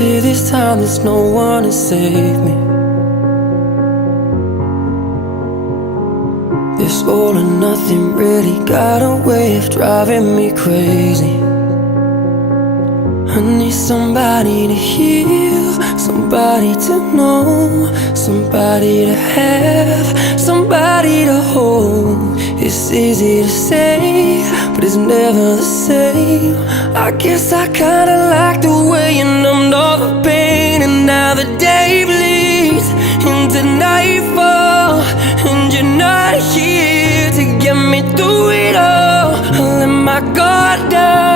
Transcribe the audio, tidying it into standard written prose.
fear this time there's no one to save me. This all or nothing really got a way of driving me crazy. I need somebody to heal, somebody to know, somebody to have, somebody to hold. It's easy to say, but it's never the same. I guess I kinda like the way you numbed all the pain. And now the day bleeds into nightfall, and you're not here to get me through it all. I let my guard down,